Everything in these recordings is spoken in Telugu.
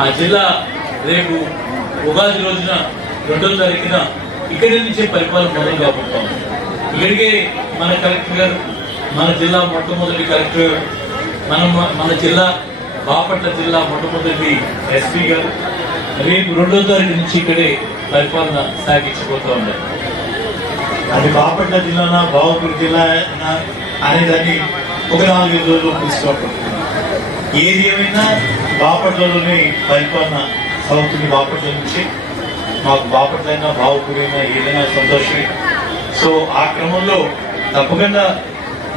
ఆ జిల్లా రేపు ఉగాది రోజున రెండో తారీఖున ఇక్కడి నుంచే పరిపాలన మొదలు కాబోతాం ఇక్కడికే మన కలెక్టర్ గారు మన జిల్లా మొట్టమొదటి కలెక్టర్ మన మన జిల్లా బాపట్ల జిల్లా మొట్టమొదటి ఎస్పీ గారు రేపు రెండో తారీఖు నుంచి ఇక్కడే పరిపాలన సాగించిపోతూ ఉన్నారు అది బాపట్ల జిల్లానా బావపూర్ జిల్లా అనేదాన్ని ఒక నాలుగైదు రోజులు తీసుకోవడం ఏది ఏమైనా బాపట్లలోనే పరిపాలన సాగుతుంది బాపట్ల నుంచి. మాకు బాపట్లైనా అయినా ఏదైనా సంతోషమే. సో ఆ క్రమంలో తప్పకుండా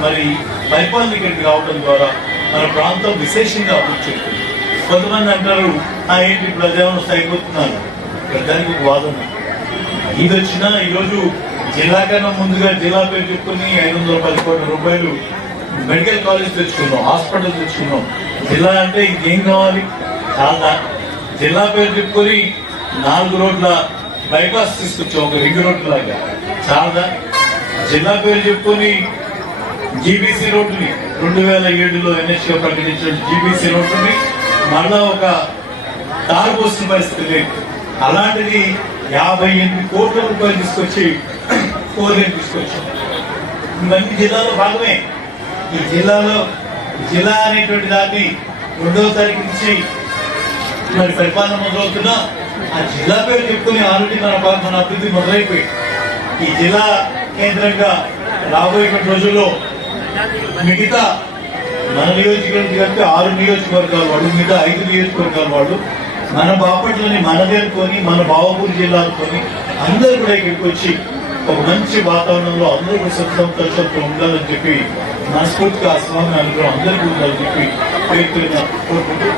మరి పరిపాలన ఇక్కడికి రావడం ద్వారా మన ప్రాంతం విశేషంగా అభివృద్ధి చెందుతుంది. కొంతమంది అంటారు ఆ ఏంటి ఇప్పుడు అదేమన్నా సరిపోతున్నారు ఇక్కడ దానికి ఒక వాదన ఇది వచ్చినా ఈరోజు జిల్లా కన్నా ముందుగా జిల్లా పేరు చెప్పుకుని ఐదు వందల పది కోట్ల రూపాయలు మెడికల్ కాలేజ్ తెచ్చుకున్నాం హాస్పిటల్ తెచ్చుకున్నాం. జిల్లా అంటే ఇంకేం కావాలి? చాలా. జిల్లా పేరు చెప్పుకొని నాలుగు రోడ్ల బైపాస్ తీసుకొచ్చాం ఒక రింగ్ రోడ్డు లాగా. చాలా. జిల్లా పేరు చెప్పుకొని జీబీసీ రోడ్డుని రెండు వేల ఏడులో ఎన్హెచ్గా ప్రకటించిన జీబీసీ రోడ్డుని మళ్ళా ఒక తారు పోసిన పరిస్థితి లేదు. అలాంటిది యాభై ఎనిమిది కోట్ల రూపాయలు తీసుకొచ్చి ఫోర్ తీసుకొచ్చాం. ఇవన్నీ జిల్లాలో భాగమే. ఈ జిల్లాలో జిల్లా అనేటువంటి దాన్ని రెండవ తారీఖు నుంచి మరి పరిపాలన మొదలవుతున్నా ఆ జిల్లా పేరు చెప్పుకుని ఆల్రెడీ మన మన అభివృద్ధి మొదలైపోయి ఈ జిల్లా కేంద్రంగా రాబోయే రోజుల్లో మిగతా మన నియోజకవర్గం కంటే ఆరు నియోజకవర్గాల వాళ్ళు మిగతా ఐదు నియోజకవర్గాల వాళ్ళు మన బాపట్లని మనదేనుకొని మన బావపూర్ జిల్లా అందరూ కూడా ఇక్కడికి వచ్చి ఒక మంచి వాతావరణంలో అందరూ కూడా సుఖ సంతోషంతో ఉండాలని చెప్పి మనస్ఫూర్తిగా ఆ స్వామి అనుగ్రహం అందరికీ ఉండాలని చెప్పి పేరుతో కోరుకుంటూ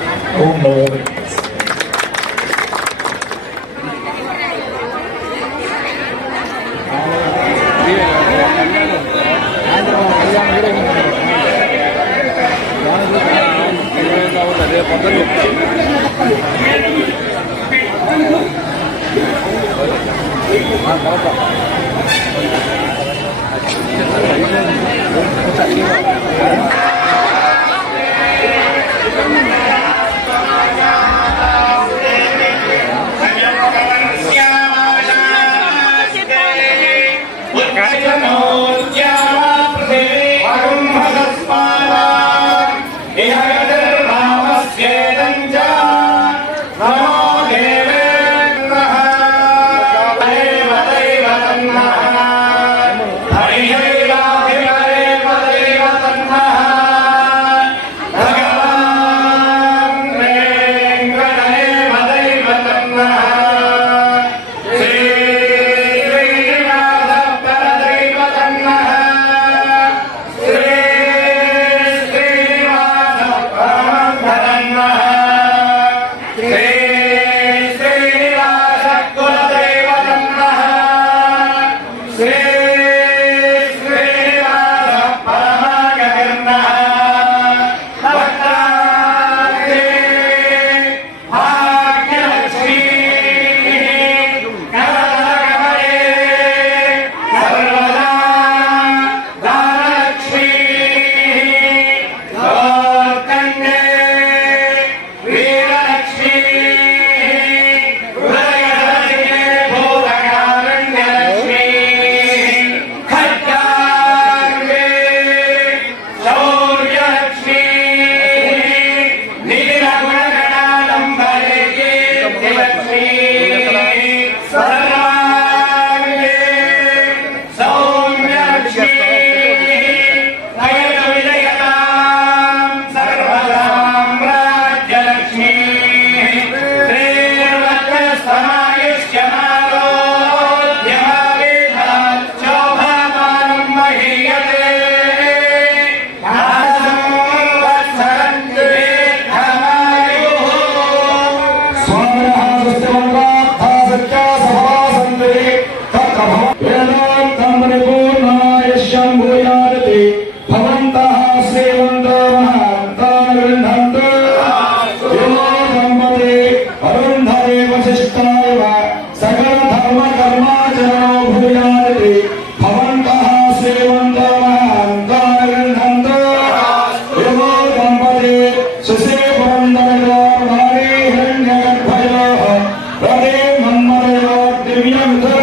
Terminamos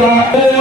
Dr.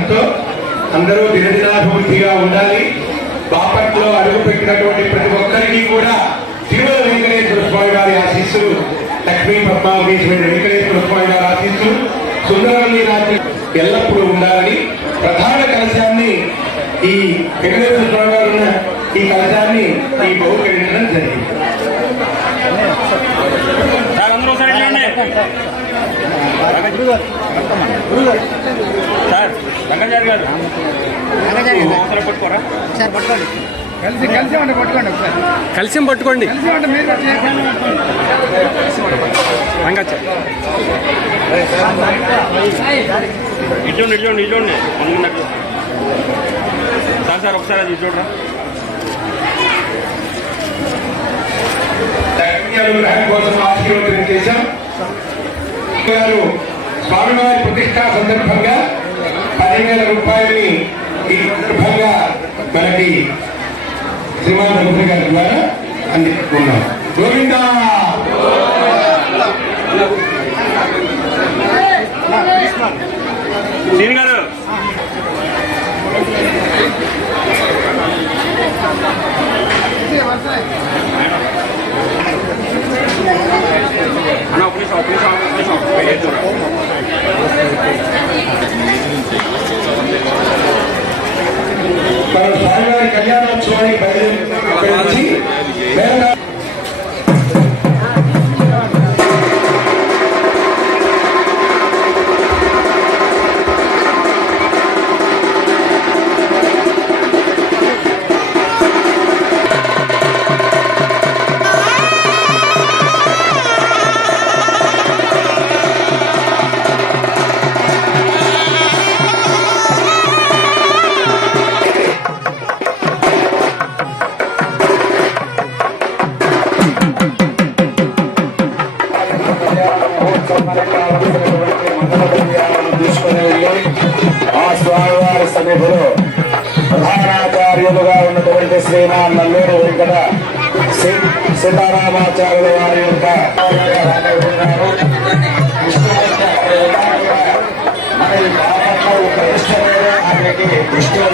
గ్రహంతో అందరూ దినదినాభివృద్ధిగా ఉండాలి. బాపట్లో అడుగు పెట్టినటువంటి ప్రతి ఒక్కరికి కూడా తిరుమల వెంకటేశ్వర స్వామి గారి ఆశీస్సులు లక్ష్మీ పద్మావతీశ్వరి వెంకటేశ్వర స్వామి గారి ఆశీస్సులు సుందరవల్లి రాత్రి ఎల్లప్పుడూ ఉండాలని ప్రధాన కలశాన్ని ఈ వెంకటేశ్వర స్వామి గారు ఉన్న ఈ కలశాన్ని ఈ బహుకరించడం జరిగింది. సార్ రంగాచారి గారు పట్టుకోరా? పట్టుకోండి కలిసి కలిసి పట్టుకోండి ఒకసారి. కలిసి పట్టుకోండి. కలిసి మీరు. రంగాచారి సార్ సార్ ఒకసారి అది చూడరా? దైవజ్ఞానం గ్రహం కోసం ఆశీర్వచనం చేశాం. గారు స్వామివారి ప్రతిష్టా సందర్భంగా పదివేల రూపాయలని ఈ సందర్భంగా మనకి శ్రీమాన్ రఘుపతి గారి ద్వారా అందిస్తున్నాం. గోవింద! సీన్ Krishna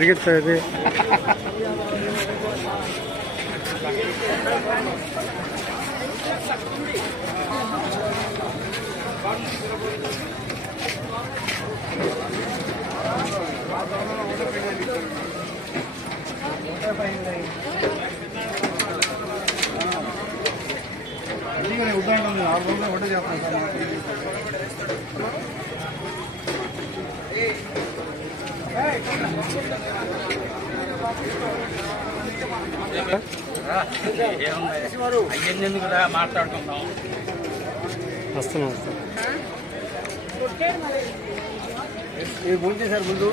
పరిగెత్తుంది ఉదాహరణ ఆరు వందలు ఒకటే చేస్తాను సార్. అవన్నీ కూడా మాట్లాడుకుందాం వస్తున్నాం ముందు సార్ ముందు?